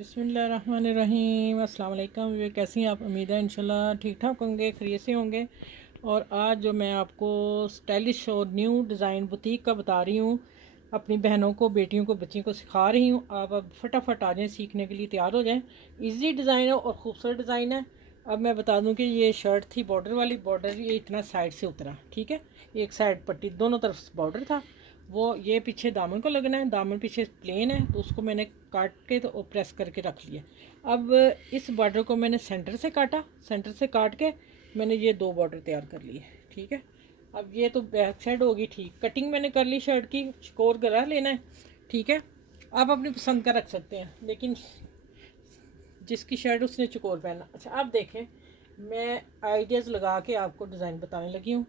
बिस्मिल्लाहिर्रहमानिर्रहीम। अस्सलाम वालेकुम। ये कैसी हैं आप? उम्मीद है इंशाल्लाह ठीक ठाक होंगे, खैरियत से होंगे। और आज जो मैं आपको स्टाइलिश और न्यू डिज़ाइन बुटीक का बता रही हूँ, अपनी बहनों को, बेटियों को, बच्चियों को सिखा रही हूँ। आप अब फटाफट आ जाएँ, सीखने के लिए तैयार हो जाएँ। इजी डिज़ाइन है और ख़ूबसूरत डिज़ाइन है। अब मैं बता दूँ कि ये शर्ट थी बॉर्डर वाली, बॉर्डर ये इतना साइड से उतरा, ठीक है। एक साइड पट्टी, दोनों तरफ बॉर्डर था। वो ये पीछे दामन को लगना है, दामन पीछे प्लेन है, तो उसको मैंने काट के तो प्रेस करके रख लिया। अब इस बॉर्डर को मैंने सेंटर से काटा, सेंटर से काट के मैंने ये दो बॉर्डर तैयार कर लिए, ठीक है। अब ये तो बैक साइड होगी, ठीक। कटिंग मैंने कर ली शर्ट की, चकोर गला लेना है, ठीक है। आप अपनी पसंद का रख सकते हैं, लेकिन जिसकी शर्ट उसने चकोर पहनना। अच्छा, आप देखें, मैं आइडियाज़ लगा के आपको डिज़ाइन बताने लगी हूँ।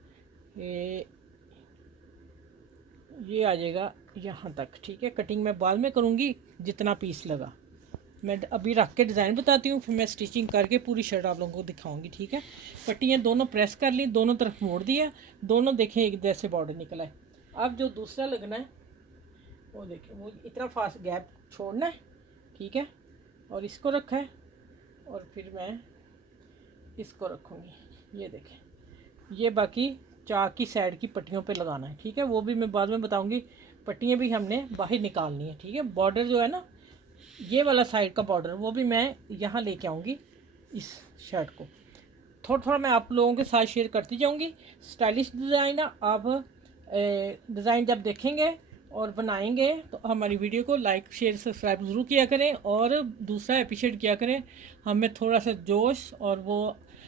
ये आ जाएगा यहाँ तक, ठीक है। कटिंग मैं बाद में करूँगी जितना पीस लगा। मैं अभी रख के डिज़ाइन बताती हूँ, फिर मैं स्टिचिंग करके पूरी शर्ट आप लोगों को दिखाऊंगी, ठीक है। पट्टियाँ दोनों प्रेस कर ली, दोनों तरफ मोड़ दिया, दोनों देखें एक जैसे बॉर्डर निकला है। अब जो दूसरा लगना है वो देखें, वो इतना फास्ट गैप छोड़ना है, ठीक है। और इसको रखा है, और फिर मैं इसको रखूँगी। ये देखें, ये बाकी चाक की साइड की पट्टियों पे लगाना है, ठीक है। वो भी मैं बाद में बताऊंगी। पट्टियाँ भी हमने बाहर निकालनी है, ठीक है। बॉर्डर जो है ना, ये वाला साइड का बॉर्डर, वो भी मैं यहाँ लेके आऊँगी इस शर्ट को। थोड़ा थोड़ा मैं आप लोगों के साथ शेयर करती जाऊँगी। स्टाइलिश डिज़ाइन है। आप डिज़ाइन जब देखेंगे और बनाएंगे तो हमारी वीडियो को लाइक शेयर सब्सक्राइब ज़रूर किया करें, और दूसरा अप्रिशिएट किया करें। हमें थोड़ा सा जोश और वो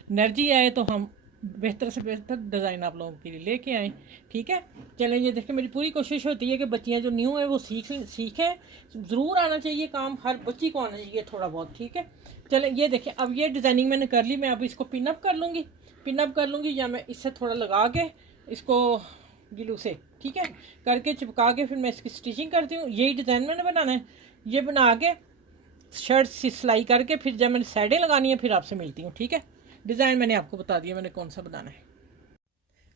एनर्जी आए तो हम बेहतर से बेहतर डिज़ाइन आप लोगों के लिए लेके आएँ, ठीक है। चलें, ये देखें, मेरी पूरी कोशिश होती है कि बच्चियाँ जो न्यू है वो सीखें। ज़रूर आना चाहिए काम, हर बच्ची को आना चाहिए थोड़ा बहुत, ठीक है। चलें, ये देखें, अब ये डिज़ाइनिंग मैंने कर ली। मैं अब इसको पिन अप कर लूँगी, पिन अप कर लूँगी, या मैं इससे थोड़ा लगा के इसको ग्लू से, ठीक है, करके चिपका के फिर मैं इसकी स्टिचिंग करती हूँ। यही डिज़ाइन मैंने बनाना है। ये बना के शर्ट सिलाई करके फिर जब मैंने साइडें लगानी है फिर आपसे मिलती हूँ, ठीक है। डिज़ाइन मैंने आपको बता दिया मैंने कौन सा बनाना है।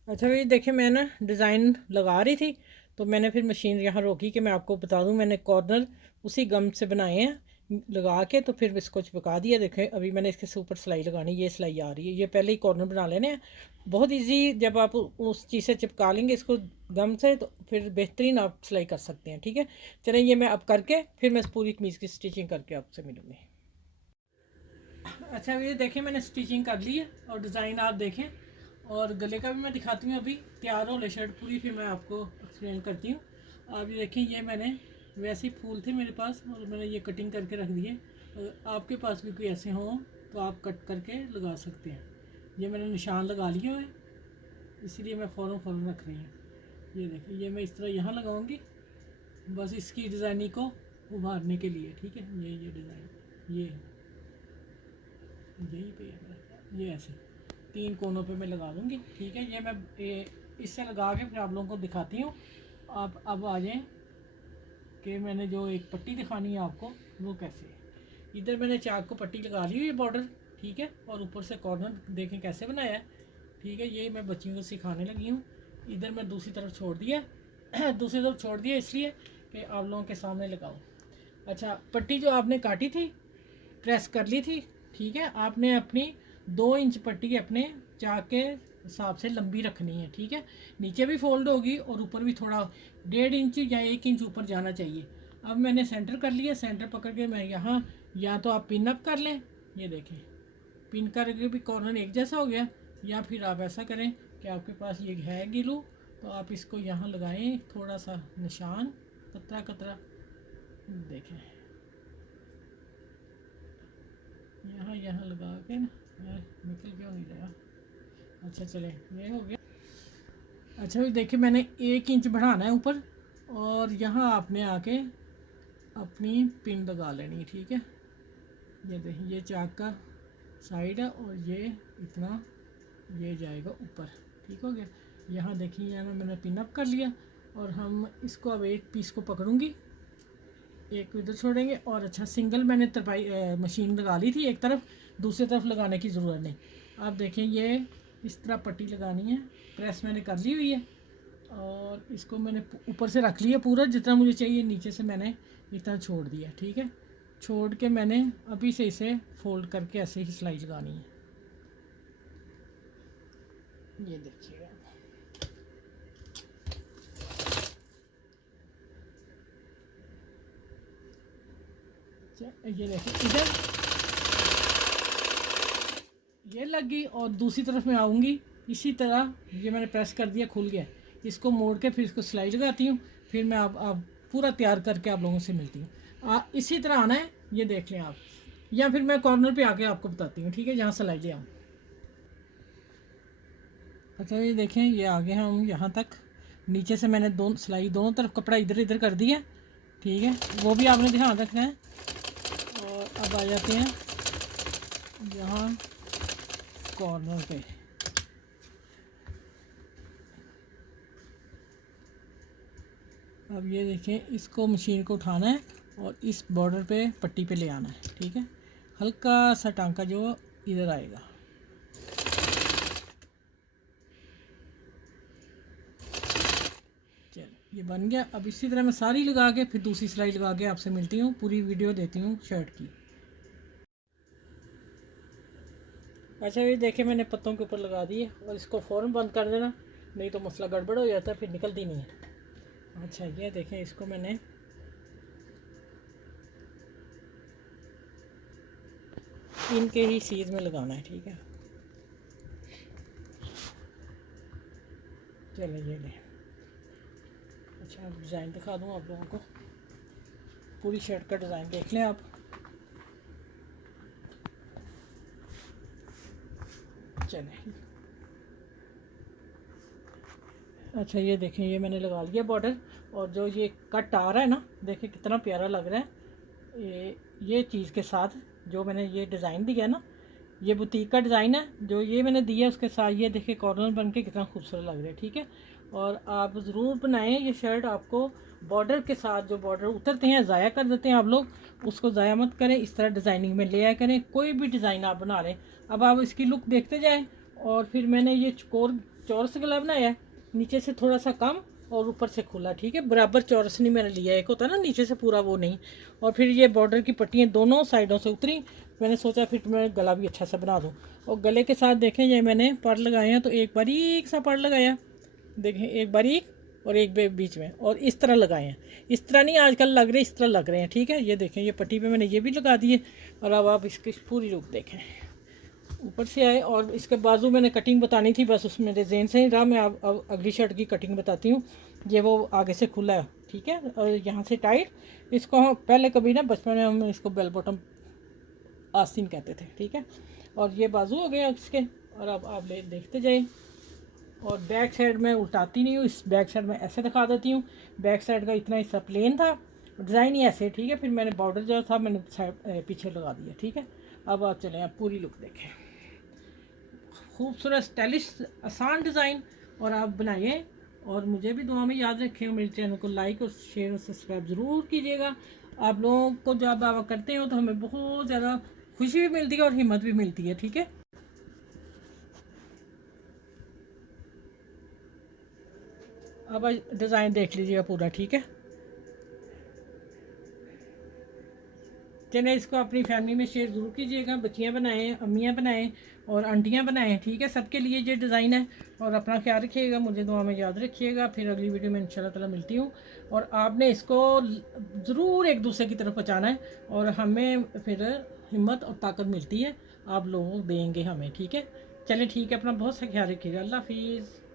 अच्छा भाई देखिए, मैं ना डिज़ाइन लगा रही थी, तो मैंने फिर मशीन यहाँ रोकी कि मैं आपको बता दूँ। मैंने कॉर्नर उसी गम से बनाए हैं लगा के, तो फिर इसको चिपका दिया। देखें, अभी मैंने इसके ऊपर सिलाई लगानी, ये सिलाई आ रही है। ये पहले ही कॉर्नर बना लेने हैं, बहुत इजी। जब आप उस चीज़ से चिपका लेंगे इसको गम से, तो फिर बेहतरीन आप सिलाई कर सकते हैं, ठीक है। चलें, ये मैं अब करके फिर मैं पूरी कमीज़ की स्टिचिंग करके आपसे मिलूँगी। अच्छा, ये देखें, मैंने स्टिचिंग कर ली है, और डिज़ाइन आप देखें, और गले का भी मैं दिखाती हूँ। अभी तैयार हो ले शर्ट पूरी, फिर मैं आपको एक्सप्लेन करती हूँ। आप ये देखें, ये मैंने वैसे ही फूल थे मेरे पास, और मैंने ये कटिंग करके रख दिए। आपके पास भी कोई ऐसे हों तो आप कट करके लगा सकते हैं। ये मैंने निशान लगा लिए हुए, इसीलिए मैं फ़ौरन रख रही हूँ। ये देखिए, ये मैं इस तरह यहाँ लगाऊंगी, बस इसकी डिज़ाइनिंग को उभारने के लिए, ठीक है। ये डिज़ाइन ये यहीं पे है, ये ऐसे तीन कोनों पे मैं लगा दूंगी, ठीक है। ये मैं इससे लगा के फिर आप लोगों को दिखाती हूँ। आप अब आ जाएं कि मैंने जो एक पट्टी दिखानी है आपको वो कैसे है। इधर मैंने चाक को पट्टी लगा ली हुई है बॉर्डर, ठीक है, और ऊपर से कॉर्नर देखें कैसे बनाया है, ठीक है। ये मैं बच्चियों को सिखाने लगी हूँ। इधर मैं दूसरी तरफ छोड़ दिया दूसरी तरफ छोड़ दिया इसलिए कि आप लोगों के सामने लगाऊँ। अच्छा, पट्टी जो आपने काटी थी, प्रेस कर ली थी, ठीक है। आपने अपनी 2 इंच पट्टी अपने चाक के हिसाब से लंबी रखनी है, ठीक है। नीचे भी फोल्ड होगी और ऊपर भी थोड़ा 1.5 इंच या 1 इंच ऊपर जाना चाहिए। अब मैंने सेंटर कर लिया, सेंटर पकड़ के मैं यहाँ, या तो आप पिन अप कर लें, ये देखें, पिन करके भी कॉर्नर एक जैसा हो गया, या फिर आप ऐसा करें कि आपके पास ये है गिलू, तो आप इसको यहाँ लगाएं, थोड़ा सा निशान कतरा कतरा, देखें यहाँ यहाँ लगा के ना, निकल क्यों नहीं रहा। अच्छा चले, ये हो गया। अच्छा भी देखिए, मैंने 1 इंच बढ़ाना है ऊपर, और यहाँ आपने आके अपनी पिन लगा लेनी, ठीक है। ये देखिए, ये चाक का साइड है, और ये इतना ये जाएगा ऊपर, ठीक हो गया। यहाँ देखिए, यहाँ मैंने पिन अप कर लिया, और हम इसको अब एक पीस को पकड़ूंगी, एक इधर छोड़ेंगे। और अच्छा, सिंगल मैंने तरपाई मशीन लगा ली थी एक तरफ, दूसरी तरफ लगाने की ज़रूरत नहीं। आप देखें, ये इस तरह पट्टी लगानी है, प्रेस मैंने कर ली हुई है, और इसको मैंने ऊपर से रख लिया पूरा जितना मुझे चाहिए, नीचे से मैंने इतना छोड़ दिया, ठीक है। छोड़ के मैंने अभी से इसे फोल्ड करके ऐसे ही सिलाई लगानी है। ये देखिएगा, ये देखिए इधर ये लग गई और दूसरी तरफ मैं आऊँगी इसी तरह। ये मैंने प्रेस कर दिया, खुल गया। इसको मोड़ के फिर इसको सिलाई लगाती हूँ, फिर मैं आप पूरा तैयार करके आप लोगों से मिलती हूँ। इसी तरह आना है, ये देख लें आप, या फिर मैं कॉर्नर पे आके आपको बताती हूँ, ठीक है, जहाँ सिलाई ले आऊँ। अच्छा ये देखें, ये आगे हम यहाँ तक, नीचे से मैंने सिलाई दोनों तरफ कपड़ा इधर इधर कर दिया, ठीक है, वो भी आपने ध्यान रखना है। और अब आ जाते हैं यहाँ कॉर्नर पे। अब ये देखें, इसको मशीन को उठाना है और इस बॉर्डर पे पट्टी पे ले आना है, ठीक है। हल्का सा टांका जो इधर आएगा, चलो ये बन गया। अब इसी तरह मैं सारी लगा के फिर दूसरी सिलाई लगा के आपसे मिलती हूँ, पूरी वीडियो देती हूँ शर्ट की। अच्छा ये देखे, मैंने पत्तों के ऊपर लगा दिए और इसको फ़ौरन बंद कर देना, नहीं तो मसला गड़बड़ हो जाता है, फिर निकलती नहीं है। अच्छा ये देखें, इसको मैंने इनके ही सीध में लगाना है, ठीक है। चलो ये ले। अच्छा डिज़ाइन दिखा दूँ आप लोगों को, पूरी शर्ट का डिज़ाइन देख लें आप। चलें, अच्छा ये देखें, ये मैंने लगा लिया बॉर्डर, और जो ये कट आ रहा है ना, देखें कितना प्यारा लग रहा है। ये चीज़ के साथ जो मैंने ये डिज़ाइन दिया ना, ये बुटीक का डिज़ाइन है जो ये मैंने दिया, उसके साथ ये देखिए कॉर्नर बन के कितना खूबसूरत लग रहा है, ठीक है। और आप ज़रूर बनाएं ये शर्ट, आपको बॉर्डर के साथ, जो बॉर्डर उतरते हैं ज़ाया कर देते हैं आप लोग, उसको ज़ाया मत करें, इस तरह डिज़ाइनिंग में ले आया करें। कोई भी डिज़ाइन आप बना रहे, अब आप इसकी लुक देखते जाएँ। और फिर मैंने ये चौरस गला बनाया है, नीचे से थोड़ा सा कम और ऊपर से खुला, ठीक है, बराबर चौरस नहीं मैंने लिया, एक होता है ना नीचे से पूरा, वो नहीं। और फिर ये बॉर्डर की पट्टियाँ दोनों साइडों से उतरी, मैंने सोचा फिर मैं गला भी अच्छा सा बना दूँ। और गले के साथ देखें, ये मैंने पर लगाए हैं, तो एक बारीक सा पर लगाया, देखें एक बारीक और एक बीच में, और इस तरह लगाए हैं। इस तरह नहीं आजकल लग रहे, इस तरह लग रहे हैं, ठीक है। ये देखें, ये पट्टी पे मैंने ये भी लगा दिए। और अब आप इसकी पूरी लुक देखें, ऊपर से आए। और इसके बाजू मैंने कटिंग बतानी थी, बस उसमें डिज़ाइन से ही रहा। मैं अब अगली शर्ट की कटिंग बताती हूँ। ये वो आगे से खुला है, ठीक है, और यहाँ से टाइट। इसको हम पहले कभी ना बचपन में हम इसको बेल बॉटम आस्तीन कहते थे, ठीक है। और ये बाजू हो गया इसके, और अब आप देखते जाइए। और बैक साइड में उल्टाती नहीं हूँ, इस बैक साइड में ऐसे दिखा देती हूँ। बैक साइड का इतना हिस्सा प्लेन था, डिज़ाइन ही ऐसे, ठीक है। फिर मैंने बॉर्डर जो था मैंने साइड पीछे लगा दिया, ठीक है। अब आप चलें, आप पूरी लुक देखें, खूबसूरत स्टाइलिश आसान डिज़ाइन, और आप बनाइए। और मुझे भी दुआ में याद रखें, मेरे चैनल को लाइक और शेयर और सब्सक्राइब ज़रूर कीजिएगा। आप लोगों को जब आप करते हो तो हमें बहुत ज़्यादा खुशी भी मिलती है और हिम्मत भी मिलती है, ठीक है। अब डिज़ाइन देख लीजिएगा पूरा, ठीक है। चलिए, इसको अपनी फैमिली में शेयर ज़रूर कीजिएगा, बच्चियाँ बनाएं, अम्मियाँ बनाएं और आंटियाँ बनाएं, ठीक है। सबके लिए ये डिज़ाइन है। और अपना ख्याल रखिएगा, मुझे दुआ में याद रखिएगा। फिर अगली वीडियो में इंशाल्लाह ताला मिलती हूँ। और आपने इसको ज़रूर एक दूसरे की तरफ पहुँचाना है, और हमें फिर हिम्मत और ताकत मिलती है, आप लोग देंगे हमें, ठीक है। चलिए ठीक है, अपना बहुत सा ख्याल रखिएगा। अल्लाह हाफिज़।